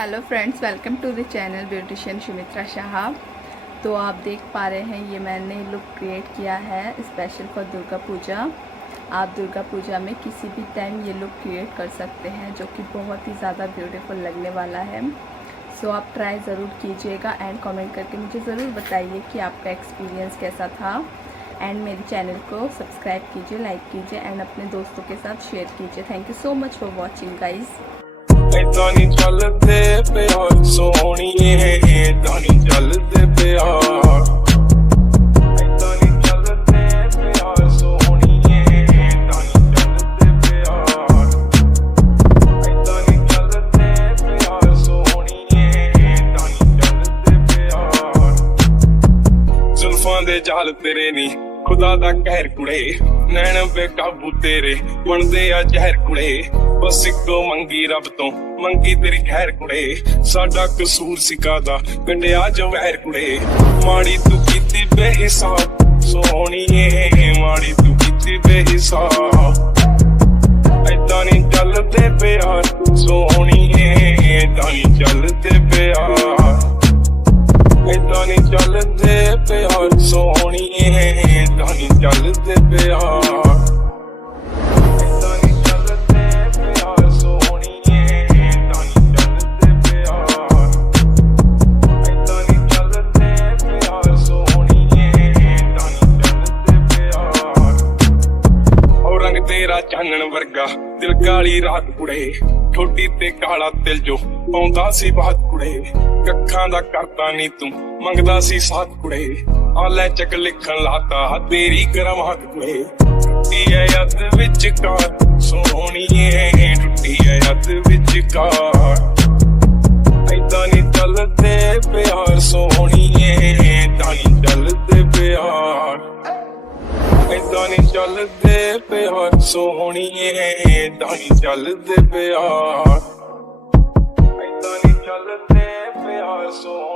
Hello friends, welcome to the channel beautician Sumitra Shah. तो आप देख पा रहे हैं ये मैंने लुक क्रिएट किया है स्पेशल फॉर दुर्गा पूजा। आप दुर्गा पूजा में किसी भी टाइम ये लुक क्रिएट कर सकते हैं जो कि बहुत ही ज़्यादा ब्यूटीफुल लगने वाला है। सो आप ट्राई ज़रूर कीजिएगा एंड कमेंट करके मुझे ज़रूर बताइए कि आपका एक्सपीरियंस कैसा था। एंड मेरे चैनल को सब्सक्राइब कीजिए, लाइक कीजिए एंड अपने दोस्तों के साथ शेयर कीजिए। Thank you so much for watching guys. ऐदां नी चलदे प्यार सोहणीए, ऐदां नी चलदे प्यार, ऐदां नी चलदे प्यार सोहणीए, ऐदां नी चलदे प्यार, ऐदां नी चलदे प्यार सोहणीए, ऐदां नी चलदे प्यार। जुल्फां दे जाल तेरे नी खुदा दा कहर कुड़े, नैन बेकाबू तेरे बनदे आ जहर कुड़े। बस इको मंगी रब तो मंगी तेरी खैर कुड़े, साडा कसूर सिकादा कंडिया जो वैर कुड़े। माड़ी तू कीती बेहिसाब सोहणीए, माड़ी तू कीती बेहिसाब। ऐदां नी चलदे प्यार सोहणीए, ऐदां नी चलदे प्यार, ऐदां नी चलदे प्यार सोहणीए, ऐदां नी चलदे प्यार, ऐदां नी चलदे प्यार सोहणीए, ऐदां नी चलदे प्यार, ऐदां नी चलदे प्यार सोहणीए, ऐदां नी चलदे प्यार। ओ रंग तेरा चानण वर्गा दिल काली रात कुड़े, ठोडी ते काला तिल जो पाउंदा सी बात कुड़े। कखां दा करता नी तू मंगदा सी साथ कुड़े, आले चक लिखण लाता तेरी करमात कुड़े। टुटी है अद विचकार सोहणीए, टुटी है अद विचकार। ऐदां नी चलदे प्यार सोहणीए, ऐदां नी चलदे प्यार, ऐदां नी चलदे प्यार सोहणीए, ऐदां नी चलदे प्यार, ऐदां नी चलदे प्यार सोहणीए।